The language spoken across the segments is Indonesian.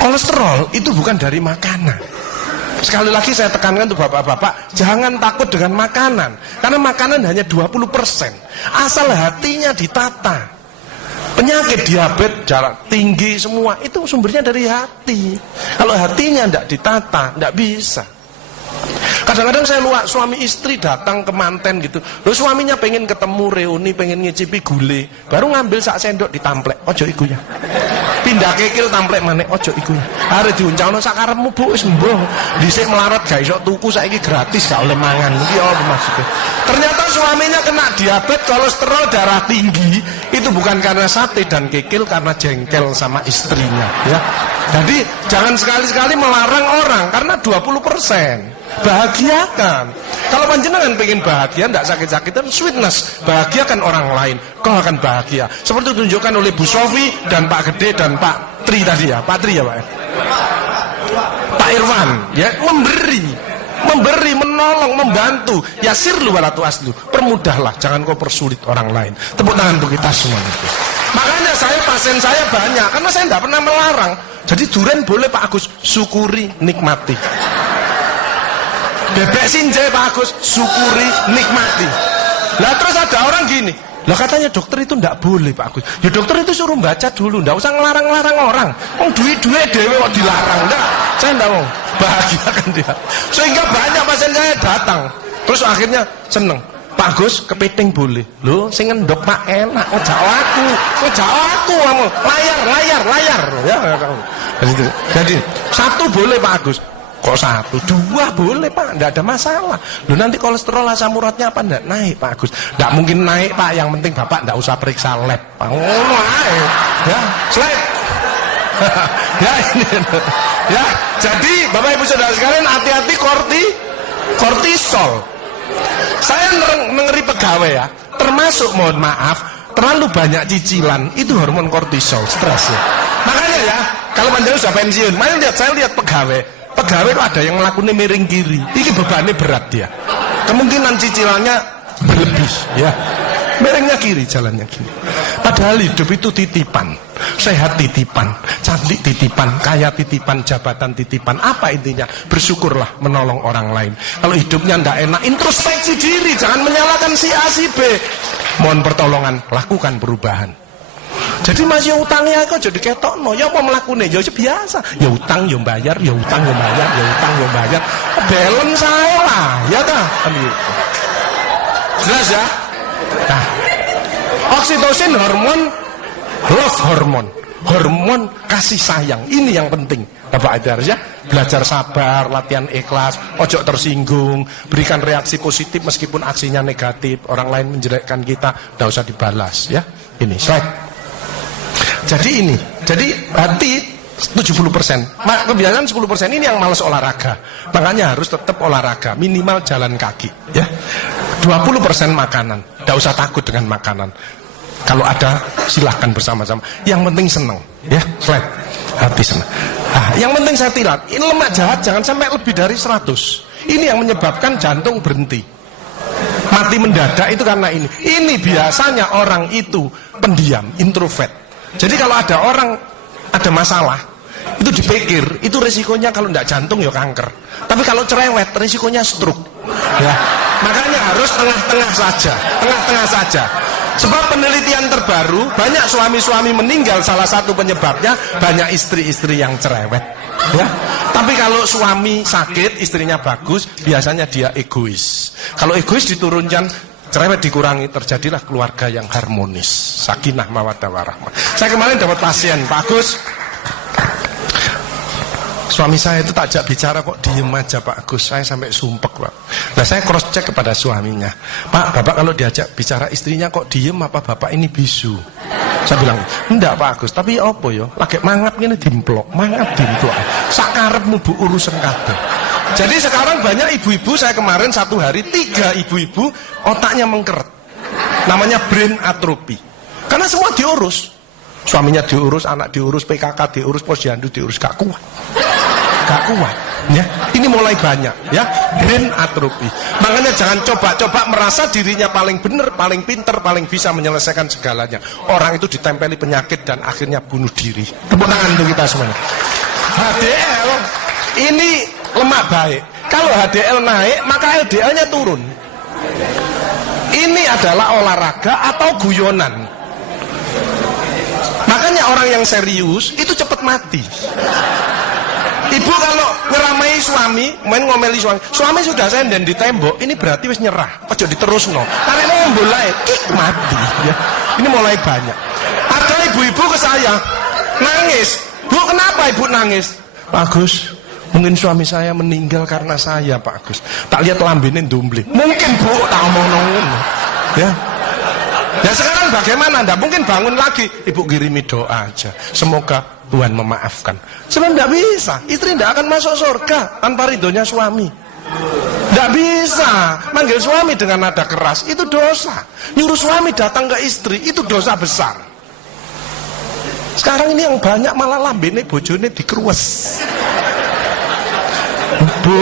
Kolesterol itu bukan dari makanan. Sekali lagi saya tekankan untuk bapak-bapak, jangan takut dengan makanan, karena makanan hanya 20%. Asal hatinya ditata. Penyakit diabetes, darah tinggi semua itu sumbernya dari hati. Kalau hatinya tidak ditata, tidak bisa. Kadang-kadang saya lihat suami istri datang ke manten gitu, loh suaminya pengen ketemu reuni, pengen ngicipi gulai, baru ngambil sak sendok ditamplek, ojo iku ya. Pindah kekil tamplek maneh, ojo iku ya. Arep diuncalno sak karepmu Bu, wis mbuh. Dhisik melarat gak iso tuku, saiki gratis gak oleh mangan. Iki apa maksudnya? Ternyata suaminya kena diabetes, kolesterol, darah tinggi, itu bukan karena sate dan kekil, karena jengkel sama istrinya, ya. Jadi jangan sekali-sekali melarang orang karena 20%. Bahagiakan. Kalau panjenengan pengen bahagia, tidak sakit-sakitan, sweetness, bahagiakan orang lain, kau akan bahagia. Seperti ditunjukkan oleh Bu Sofi dan Pak Gede dan Pak Tri tadi ya, Pak Tri ya Pak. Pak Irwan, ya, memberi, menolong, membantu. Ya sirlu walatu aslu, permudahlah, jangan kau persulit orang lain. Tepuk tangan untuk kita semua. Makanya pasien saya banyak, karena saya tidak pernah melarang. Jadi durian boleh Pak Agus, syukuri, nikmati. Bebek sinjai Pak Agus, syukuri, nikmati. Lah terus ada orang gini, lah katanya dokter itu ndak boleh Pak Agus. Ya dokter itu suruh baca dulu, ndak usah ngelarang-larang orang. Duit-duit dewe kok dilarang, ndak. Saya ndak mau, bahagiakan dia. Sehingga banyak pasien saya datang, terus akhirnya seneng. Pak Agus, kepiting boleh. Loh, sing ngendok Pak enak, ngejak aku kamu. Layar. Ya, jadi satu boleh Pak Agus. Kok satu, dua boleh Pak, tidak ada masalah. Loh nanti kolesterol asam uratnya apa tidak naik Pak Agus? Tidak mungkin naik Pak, yang penting Bapak tidak usah periksa lab Pak. Oh naik, ya slide. Ya ini, ya. Jadi Bapak Ibu Saudara sekalian, hati-hati kortisol. Saya ngeri pegawai ya, termasuk mohon maaf, terlalu banyak cicilan, itu hormon kortisol, stres ya. Makanya ya, kalau panjenengan sudah pensiun, saya lihat pegawai itu ada yang melakukannya miring kiri, ini bebannya berat dia, kemungkinan cicilannya berlebih ya, miringnya kiri, jalannya kiri. Padahal hidup itu titipan, sehat titipan, cantik titipan, kaya titipan, jabatan titipan. Apa intinya? Bersyukurlah, menolong orang lain. Kalau hidupnya ndak enak, introspeksi diri, jangan menyalahkan si A si B, mohon pertolongan, lakukan perubahan. Jadi masih utangnya kok jadi ketok no, ya apa melakukannya, ya biasa, ya utang ya bayar, ya utang ya bayar, ya utang ya bayar, balance saya lah, ya dah, jelas ya. Nah, oksitosin hormon kasih sayang, ini yang penting Bapak Ibu ya. Belajar sabar, latihan ikhlas, ojo tersinggung, berikan reaksi positif meskipun aksinya negatif, orang lain menjelekkan kita, tidak usah dibalas ya. Ini slide. Jadi hati 70%, kebiasaan 10% ini yang malas olahraga. Makanya harus tetap olahraga, minimal jalan kaki ya. 20% makanan, tidak usah takut dengan makanan. Kalau ada silahkan bersama-sama. Yang penting senang ya, slide. Hati senang. Nah, yang penting saya tilat, ini lemak jahat jangan sampai lebih dari 100. Ini yang menyebabkan jantung berhenti, mati mendadak itu karena ini. Ini biasanya orang itu pendiam, introvert. Jadi kalau ada orang ada masalah, itu dipikir, itu resikonya kalau tidak jantung ya kanker. Tapi kalau cerewet, resikonya stroke. Ya. Makanya harus tengah-tengah saja. Sebab penelitian terbaru, banyak suami-suami meninggal, salah satu penyebabnya banyak istri-istri yang cerewet. Ya. Tapi kalau suami sakit, istrinya bagus, biasanya dia egois. Kalau egois diturunkan, cerewet dikurangi, terjadilah keluarga yang harmonis, sakinah mawaddah warahmah. Saya kemarin dapat pasien, Pak Agus, suami saya itu tak ajak bicara kok diem aja Pak Agus, saya sampai sumpek Pak. Nah saya cross check kepada suaminya, Pak, Bapak kalau diajak bicara istrinya kok diem, apa Bapak ini bisu? Saya bilang, enggak Pak Agus, tapi apa ya, lagi mangap ini dimplok, sakarepmu bu urusan kabeh. Jadi sekarang banyak ibu-ibu, saya kemarin satu hari 3 ibu-ibu otaknya mengkeret, namanya brain atrophy, karena semua diurus, suaminya diurus, anak diurus, PKK diurus, posyandu diurus, gak kuat ya. Ini mulai banyak ya, brain atrophy. Makanya jangan coba-coba merasa dirinya paling benar, paling pinter, paling bisa menyelesaikan segalanya. Orang itu ditempeli penyakit dan akhirnya bunuh diri. Tepuk tangan untuk kita semuanya. HDL ini lemak baik. Kalau HDL naik, maka LDL-nya turun. Ini adalah olahraga atau guyonan. Makanya orang yang serius itu cepat mati. Ibu kalau ngeramai suami, main ngomeli suami sudah senden di tembok, ini berarti wis nyerah. Ojo diterusno. Karena ini mulai mati ya. Ini mulai banyak. Ada ibu-ibu ke saya nangis. Bu, kenapa ibu nangis? Pak Agus, mungkin suami saya meninggal karena saya, Pak Agus. Tak lihat lambene ndumbling. Mungkin Bu, tak omong-omong. Ya. Ya sekarang bagaimana? Nggak mungkin bangun lagi. Ibu kirimi doa aja. Semoga Tuhan memaafkan. Sebenarnya nggak bisa. Istri nggak akan masuk surga tanpa ridhonya suami. Nggak bisa. Manggil suami dengan nada keras itu dosa. Nyuruh suami datang ke istri itu dosa besar. Sekarang ini yang banyak malah lambene bojone dikruwes. Bu,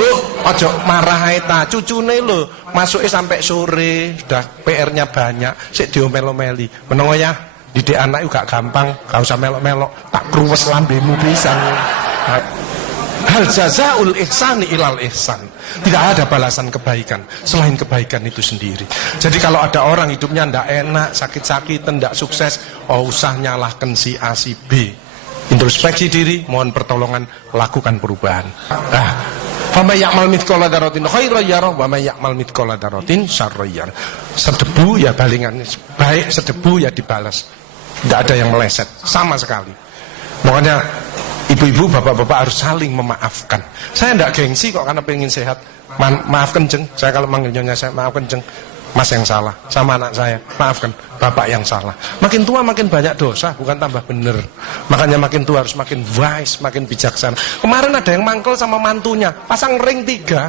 ojo marah ta, cucune lho, masuke sampai sore, sudah PR-nya banyak, sik diomel-omeli. Menengo ya, didik anak juga gampang, gak usah melok-melok, tak kruwes lambemu pisan. Hal jazaul ihsani ilal ihsan. Tidak ada balasan kebaikan selain kebaikan itu sendiri. Jadi kalau ada orang hidupnya ndak enak, sakit-sakitan, ndak sukses, oh usah nyalahkan si A si B. Introspeksi diri, mohon pertolongan, lakukan perubahan. Fama ya'mal mithqala dzarratin khairan yarah wa may ya'mal mithqala dzarratin syarran yarah. Sedebu ya balingan, baik sedebu ya dibalas. Tidak ada yang meleset sama sekali. Makanya ibu-ibu, bapak-bapak harus saling memaafkan. Saya tidak gengsi kok karena pengen sehat. Maafkan jeng, saya kalau manggil nyonya saya maafkan jeng. Mas yang salah, sama anak saya, maafkan, bapak yang salah. Makin tua makin banyak dosa, bukan tambah bener. Makanya makin tua harus makin wise, makin bijaksana. Kemarin ada yang mangkel sama mantunya, pasang ring 3.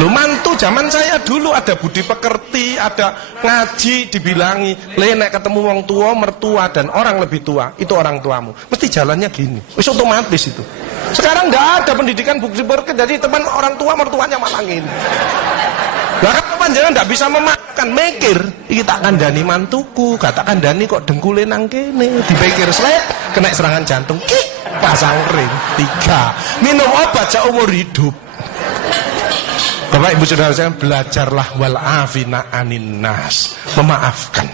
Loh, mantu zaman saya dulu ada budi pekerti, ada ngaji, dibilangi, nek ketemu wong tua, mertua dan orang lebih tua, itu orang tuamu. Mesti jalannya gini, wis otomatis itu. Sekarang nggak ada pendidikan budi pekerti, jadi teman orang tua mertuanya malah gini. Lah kan panjenengan ndak bisa memakan, mikir, iki tak kandhani mantuku, gak tak kandhani kok dengkule nang kene, dipikir slek, kena serangan jantung, pasang ring 3. Minum obat seumur hidup. Bapak Ibu Saudara saya, belajarlah wal afina anin nas, memaafkan.